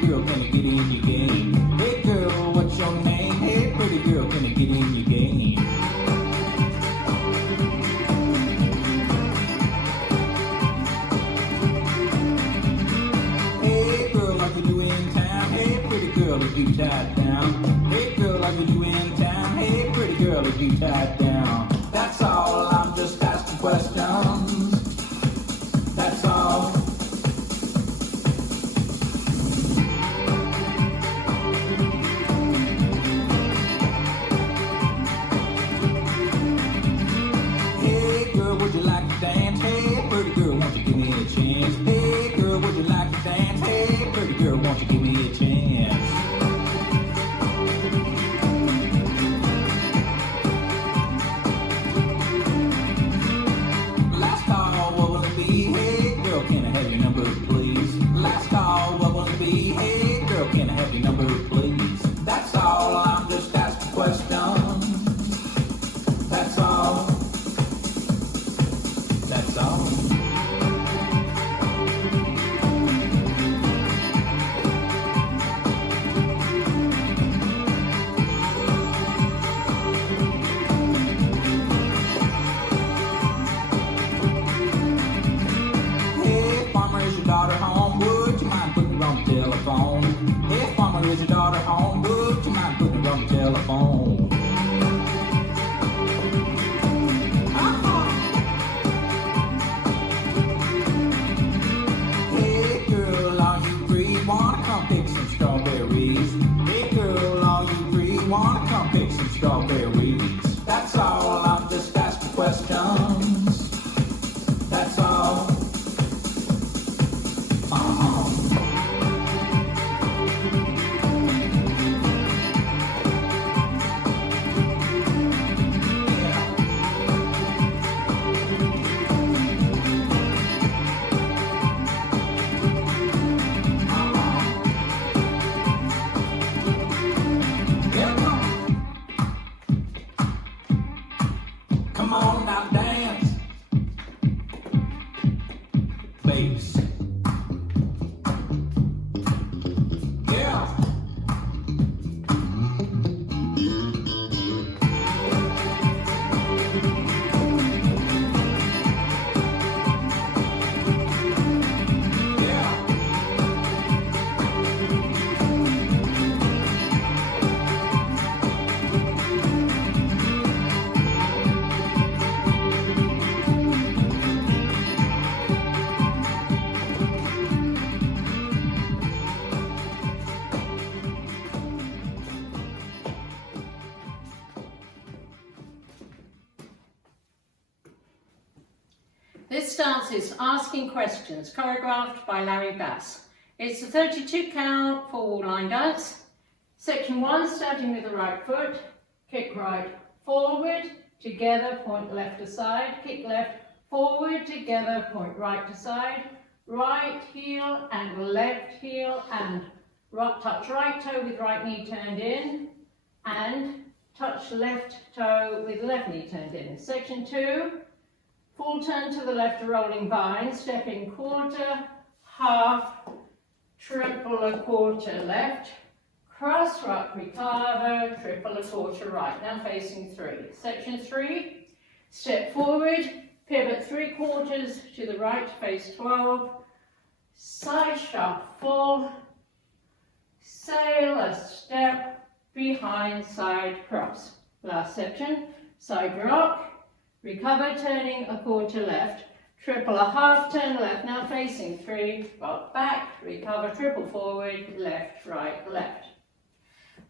girl, can you get in your game? Hey girl, what's your name? Hey pretty girl, can you get in your game? Hey girl, like we do in town. Hey pretty girl, if you tied down. Hey girl, like we do in town. Hey pretty girl, if you tied down. That's all, I'm just asking questions. That's all. Hey girl, would you like to dance? Hey pretty girl, won't you give me a chance? Hey girl, would you like to dance? Hey pretty girl, won't you give me a chance? Last call, what will it be? Hey girl, can I have your number, please? Last call, what will it be? Hey girl, can I have your number, please? That's all, I'm just asking questions. That's all. That's all. Hey farmer, is your daughter home? Would you mind putting her on the telephone? Hey farmer, is your daughter home? Would you mind putting her on the telephone? Hey girl, are you free? Wanna come pick some strawberries? Hey girl, are you free? Wanna come pick some strawberries? That's all, I'm just asking questions. That's all. Come on now, dance. Bass. Yeah. Yeah. This dance is Asking Questions, choreographed by Larry Bass. It's a 32 count four-wall line dance. Section 1, starting with the right foot, kick right, forward, together, point left to side, kick left, forward, together, point right to side, right heel and left heel, and touch right toe with right knee turned in, and touch left toe with left knee turned in. Section 2, full turn to the left, a rolling vine, stepping quarter, half, triple a quarter left, cross rock recover, triple a quarter right. Now facing 3. Section 3, step forward, pivot 3/4 to the right, face 12, side shuffle, sail a step, behind side cross. Last section, side rock, recover, turning a quarter left, triple a half turn left, now facing 3, rock back, recover, triple forward, left, right, left.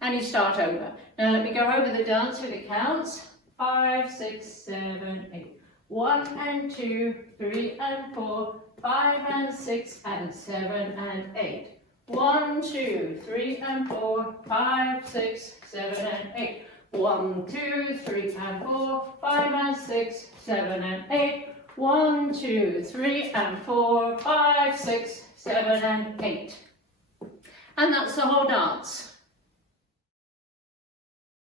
And you start over. Now let me go over the dance with the counts. 5, 6, 7, 8. 1 and 2, 3 and 4, 5 and 6 and 7 and 8. 1, 2, 3 and 4, 5, 6, 7 and 8. 1, 2, 3 and 4, 5 and 6, 7 and 8. 1, 2, 3 and 4, 5, 6, 7 and 8. And that's the whole dance.